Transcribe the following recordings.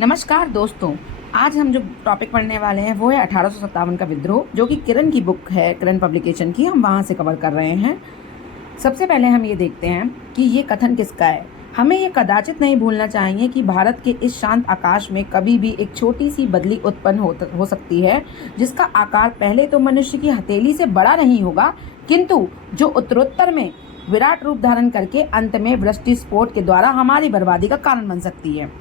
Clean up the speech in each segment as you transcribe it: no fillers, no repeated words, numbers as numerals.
नमस्कार दोस्तों। आज हम जो टॉपिक पढ़ने वाले हैं वो है 1857 का विद्रोह, जो कि किरण की बुक है, किरण पब्लिकेशन की। हम वहाँ से कवर कर रहे हैं। सबसे पहले हम ये देखते हैं कि ये कथन किसका है। हमें ये कदाचित नहीं भूलना चाहिए कि भारत के इस शांत आकाश में कभी भी एक छोटी सी बदली उत्पन्न हो सकती है, जिसका आकार पहले तो मनुष्य की हथेली से बड़ा नहीं होगा, किंतु जो उत्तरोत्तर में विराट रूप धारण करके अंत में वृष्टि स्फोट के द्वारा हमारी बर्बादी का कारण बन सकती है।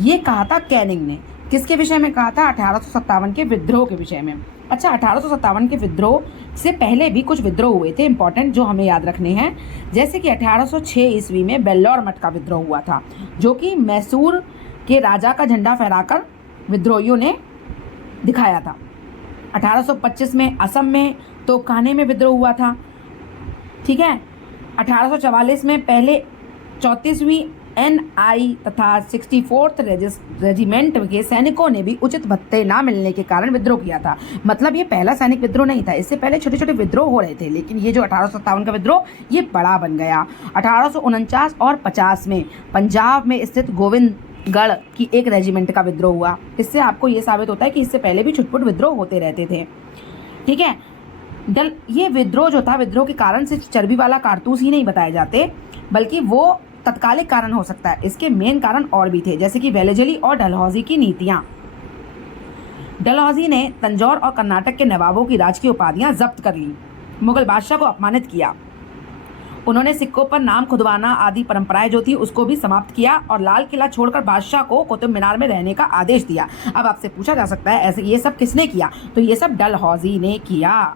ये कहा था कैनिंग ने। किसके विषय में कहा था? 1857 के विद्रोह के विषय में। अच्छा, 1857 के विद्रोह से पहले भी कुछ विद्रोह हुए थे इंपॉर्टेंट, जो हमें याद रखने हैं। जैसे कि 1806 ईस्वी में बेल्लौर मठ का विद्रोह हुआ था, जो कि मैसूर के राजा का झंडा फहराकर विद्रोहियों ने दिखाया था। 1825 में असम में तोपखाने में विद्रोह हुआ था। ठीक है। 1844 में पहले 34वीं NI तथा 64th रेजिमेंट के सैनिकों ने भी उचित भत्ते ना मिलने के कारण विद्रोह किया था। मतलब ये पहला सैनिक विद्रोह नहीं था, इससे पहले छोटे छोटे विद्रोह हो रहे थे, लेकिन ये जो 1857 का विद्रोह ये बड़ा बन गया। 1849 और 50 में पंजाब में स्थित गोविंदगढ़ की एक रेजिमेंट का विद्रोह हुआ। इससे आपको ये साबित होता है कि इससे पहले भी छुटपुट विद्रोह होते रहते थे। ठीक है। ये विद्रोह जो था, विद्रोह के कारण सिर्फ चर्बी वाला कारतूस ही नहीं बताए जाते, बल्कि वो तत्कालिक कारण हो सकता है। इसके मेन कारण और भी थे, जैसे कि वेलेजली और डलहौजी की नीतियां। डलहौजी ने तंजौर और कर्नाटक के नवाबों की राजकीय उपाधियां जब्त कर ली, मुगल बादशाह को अपमानित किया। उन्होंने सिक्कों पर नाम खुदवाना आदि परंपराएं जो थी उसको भी समाप्त किया और लाल किला छोड़कर बादशाह को कुतुब मीनार में रहने का आदेश दिया। अब आपसे पूछा जा सकता है ऐसे ये सब किसने किया? तो ये सब डलहौजी ने किया।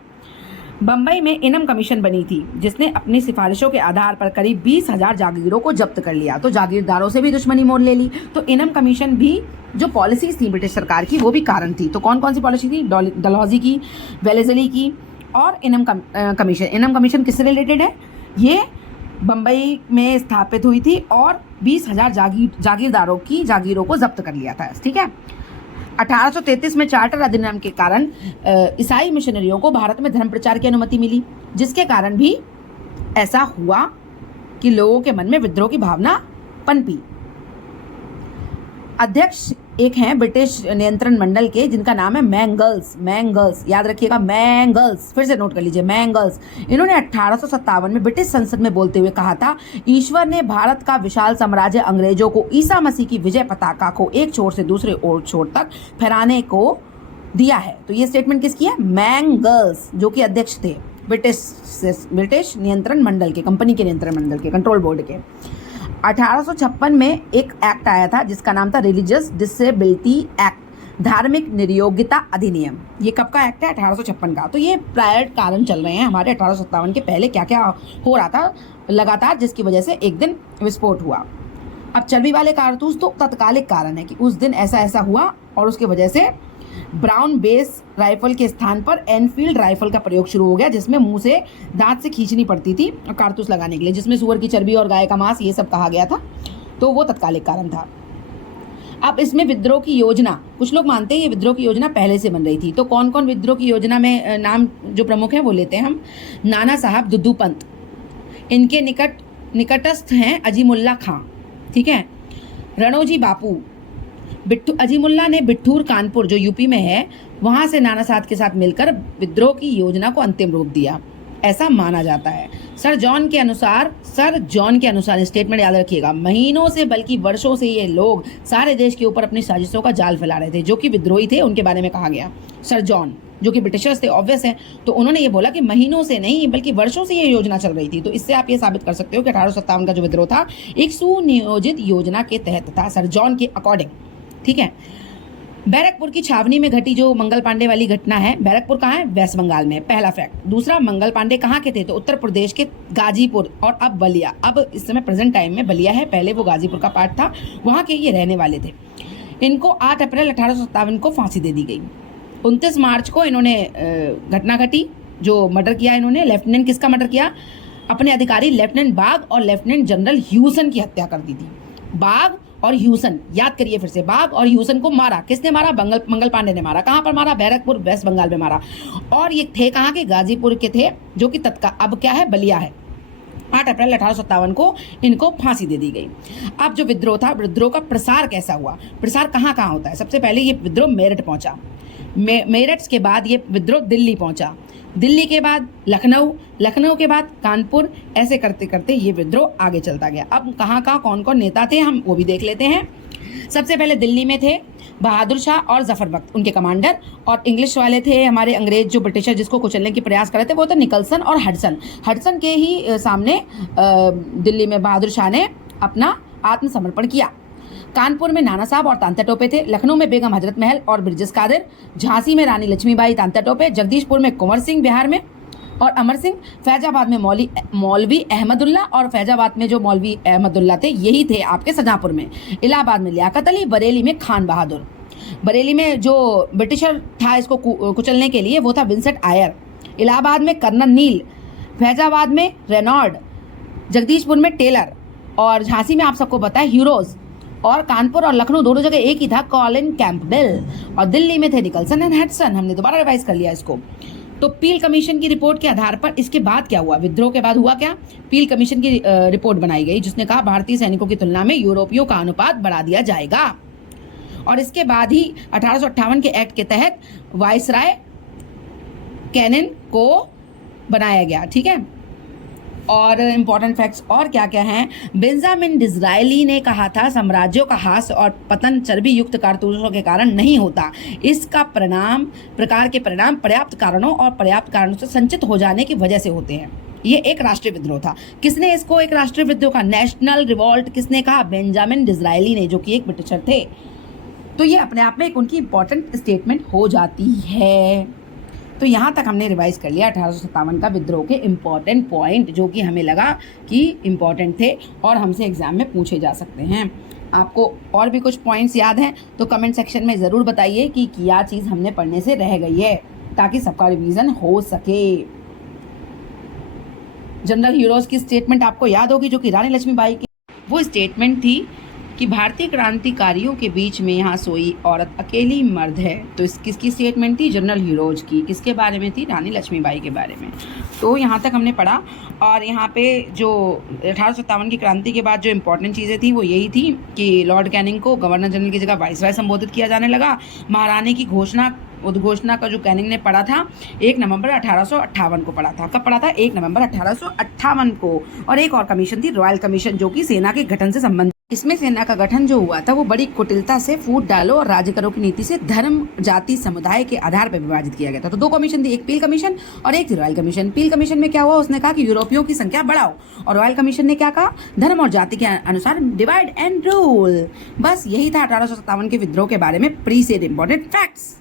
बम्बई में इनम कमीशन बनी थी, जिसने अपनी सिफारिशों के आधार पर करीब 20,000 जागीरों को जब्त कर लिया। तो जागीरदारों से भी दुश्मनी मोल ले ली। तो इनम कमीशन भी जो पॉलिसीज थी ब्रिटिश सरकार की, वो भी कारण थी। तो कौन कौन सी पॉलिसी थी? डलहौजी की, वेलेजली की और इनम कमीशन। इनम कमीशन किससे रिलेटेड है? ये बम्बई में स्थापित हुई थी और 20,000 जागीरदारों की जागीरों को जब्त कर लिया था। ठीक है। 1833 में चार्टर अधिनियम के कारण ईसाई मिशनरियों को भारत में धर्म प्रचार की अनुमति मिली, जिसके कारण भी ऐसा हुआ कि लोगों के मन में विद्रोह की भावना पनपी। अध्यक्ष एक हैं ब्रिटिश नियंत्रण मंडल के, जिनका नाम है मैंगल्स। याद रखिएगा, मैंगल्स। फिर से नोट कर लीजिए, मैंगल्स। इन्होंने 1857 में ब्रिटिश संसद में बोलते हुए कहा था, ईश्वर ने भारत का विशाल साम्राज्य अंग्रेजों को ईसा मसीह की विजय पताका को एक छोर से दूसरे छोर तक फहराने को दिया है। तो ये स्टेटमेंट किसकी है? मैंगल्स, जो कि अध्यक्ष थे ब्रिटिश नियंत्रण मंडल के, कंपनी के नियंत्रण मंडल के, कंट्रोल बोर्ड के। 1856 में एक एक्ट आया था जिसका नाम था रिलीजियस डिसेबिलिटी एक्ट, धार्मिक निर्योग्यता अधिनियम। ये कब का एक्ट है? 1856 का। तो ये प्रायर कारण चल रहे हैं हमारे 1857 के पहले क्या क्या हो रहा था लगातार, जिसकी वजह से एक दिन विस्फोट हुआ। अब चर्बी वाले कारतूस तो तत्कालिक कारण है कि उस दिन ऐसा ऐसा हुआ और उसकी वजह से ब्राउन बेस राइफल के स्थान पर एनफील्ड राइफल का प्रयोग शुरू हो गया, जिसमें मुंह से दांत से खींचनी पड़ती थी और कारतूस लगाने के लिए, जिसमें सुअर की चर्बी और गाय का मांस ये सब कहा गया था। तो वो तत्कालिक कारण था। अब इसमें विद्रोह की योजना, कुछ लोग मानते हैं ये विद्रोह की योजना पहले से बन रही थी। तो कौन कौन विद्रोह की योजना में नाम जो प्रमुख है वो लेते हैं हम। नाना साहब दुद्दू पंत, इनके निकटस्थ हैं अजीमुल्ला खां। ठीक है। रणोजी बापू, अजीमुल्ला ने बिट्ठूर कानपुर जो यूपी में है, वहां से नाना साहब के साथ मिलकर विद्रोह की योजना को अंतिम रूप दिया, ऐसा माना जाता है। सर जॉन के अनुसार स्टेटमेंट याद रखिएगा, महीनों से बल्कि वर्षों से ये लोग सारे देश के ऊपर अपनी साजिशों का जाल फैला रहे थे। जो कि विद्रोही थे उनके बारे में कहा गया। सर जॉन जो कि ब्रिटिशर्स थे, ऑब्वियस है, तो उन्होंने ये बोला कि महीनों से नहीं बल्कि वर्षों से ये योजना चल रही थी। तो इससे आप ये साबित कर सकते हो कि 1857 का जो विद्रोह था एक सुनियोजित योजना के तहत था, सर जॉन के अकॉर्डिंग। ठीक है। बैरकपुर की छावनी में घटी जो मंगल पांडे वाली घटना है, बैरकपुर कहाँ है? वेस्ट बंगाल में, पहला फैक्ट। दूसरा, मंगल पांडे कहाँ के थे? तो उत्तर प्रदेश के गाजीपुर और अब बलिया। अब इस समय प्रेजेंट टाइम में बलिया है, पहले वो गाजीपुर का पार्ट था, वहाँ के ये रहने वाले थे। इनको 8 अप्रैल 1857 को फांसी दे दी गई। 29 मार्च को इन्होंने घटना घटी जो मर्डर किया इन्होंने। लेफ्टिनेंट किसका मर्डर किया? अपने अधिकारी लेफ्टिनेंट बाग और लेफ्टिनेंट जनरल ह्यूसन की हत्या कर दी थी। बाग और ह्यूसन, याद करिए फिर से, बाग और ह्यूसन को मारा किसने? मारा? मंगल पांडे ने मारा। कहाँ पर मारा? बैरकपुर, वेस्ट बंगाल में मारा। और ये थे कहाँ के? गाजीपुर के थे, जो कि अब क्या है? बलिया है। 8 अप्रैल 1857 को इनको फांसी दे दी गई। अब जो विद्रोह था, विद्रोह का प्रसार कैसा हुआ, प्रसार कहाँ कहाँ होता है? सबसे पहले ये विद्रोह मेरठ पहुंचा, मेरठ के बाद ये विद्रोह दिल्ली पहुंचा, दिल्ली के बाद लखनऊ, लखनऊ के बाद कानपुर, ऐसे करते करते ये विद्रोह आगे चलता गया। अब कहाँ कहाँ कौन कौन नेता थे हम वो भी देख लेते हैं। सबसे पहले दिल्ली में थे बहादुर शाह और जफर बख्त उनके कमांडर, और इंग्लिश वाले थे हमारे अंग्रेज जो ब्रिटिशर जिसको कुचलने की प्रयास कर रहे थे वो थे निकलसन और हडसन। हडसन के ही सामने दिल्ली में बहादुर शाह ने अपना आत्मसमर्पण किया। कानपुर में नाना साहब और तांत्या टोपे थे, लखनऊ में बेगम हजरत महल और ब्रिजेश कादिर, झांसी में रानी लक्ष्मीबाई तांत्या टोपे, जगदीशपुर में कुंवर सिंह बिहार में और अमर सिंह, फैजाबाद में मौलवी अहमदुल्ला, और फैजाबाद में जो मौलवी अहमदुल्ला थे यही थे आपके शाहजहांपुर में, इलाहाबाद में लियाकत अली, बरेली में खान बहादुर, बरेली में जो ब्रिटिशर था इसको कुचलने के लिए वो था विंसेंट आयर, इलाहाबाद में कर्नल नील, फैजाबाद में रेनॉल्ड, जगदीशपुर में टेलर, और झांसी में आप सबको पता है ह्यूरोज, और कानपुर और लखनऊ दोनों जगह एक ही था, कॉलिन कैंपबेल, और दिल्ली में थे निकलसन एंड हडसन। हमने दोबारा रिवाइज कर लिया इसको। तो पील कमीशन की रिपोर्ट के आधार पर इसके बाद क्या हुआ, विद्रोह के बाद हुआ क्या, पील कमीशन की रिपोर्ट बनाई गई जिसने कहा भारतीय सैनिकों की तुलना में यूरोपियों का अनुपात बढ़ा दिया जाएगा, और इसके बाद ही 1858 के एक्ट के तहत वायसराय कैनिन को बनाया गया। ठीक है, और इम्पॉर्टेंट फैक्ट्स और क्या क्या हैं, बेंजामिन डिज़रायली ने कहा था साम्राज्यों का ह्रास और पतन चर्बी युक्त कारतूसों के कारण नहीं होता, इसका प्रकार के परिणाम पर्याप्त कारणों और पर्याप्त कारणों से संचित हो जाने की वजह से होते हैं। ये एक राष्ट्रीय विद्रोह था। किसने इसको एक राष्ट्रीय विद्रोह का नेशनल रिवॉल्ट किसने कहा, बेंजामिन डिज़रायली ने, जो कि एक ब्रिटिशर थे। तो ये अपने आप में एक उनकी इंपॉर्टेंट स्टेटमेंट हो जाती है। तो यहाँ तक हमने रिवाइज कर लिया 1857 का विद्रोह के इम्पॉर्टेंट पॉइंट जो कि हमें लगा कि इम्पॉर्टेंट थे और हमसे एग्जाम में पूछे जा सकते हैं। आपको और भी कुछ पॉइंट्स याद हैं तो कमेंट सेक्शन में ज़रूर बताइए कि क्या चीज़ हमने पढ़ने से रह गई है, ताकि सबका रिवीजन हो सके। जनरल हीरोज की स्टेटमेंट आपको याद होगी जो कि रानी लक्ष्मीबाई की वो स्टेटमेंट थी कि भारतीय क्रांतिकारियों के बीच में यहाँ सोई औरत अकेली मर्द है। तो इस किसकी स्टेटमेंट थी, जनरल हीरोज की। किसके बारे में थी, रानी लक्ष्मीबाई के बारे में। तो यहाँ तक हमने पढ़ा, और यहाँ पे जो 1857 की क्रांति के बाद जो इम्पोर्टेंट चीज़ें थी वो यही थी कि लॉर्ड कैनिंग को गवर्नर जनरल की जगह वाइसराय संबोधित किया जाने लगा। महारानी की उद्घोषणा का जो कैनिंग ने पढ़ा था 1 नवंबर 1858 को पढ़ा था। कब पढ़ा था, 1 नवंबर 1858 को। और एक और कमीशन थी रॉयल कमीशन, जो कि सेना के गठन से संबंधित। इसमें सेना का गठन जो हुआ था वो बड़ी कुटिलता से फूट डालो और राज्य करो की नीति से धर्म जाति समुदाय के आधार पर विभाजित किया गया था। तो 2 कमीशन थी, एक पील कमीशन और एक थी रॉयल कमीशन। पील कमीशन में क्या हुआ, उसने कहा कि यूरोपियों की संख्या बढ़ाओ, और रॉयल कमीशन ने क्या कहा, धर्म और जाति के अनुसार डिवाइड एंड रूल। बस यही था 1857 के विद्रोह के बारे में प्री से इंपॉर्टेंट फैक्ट्स।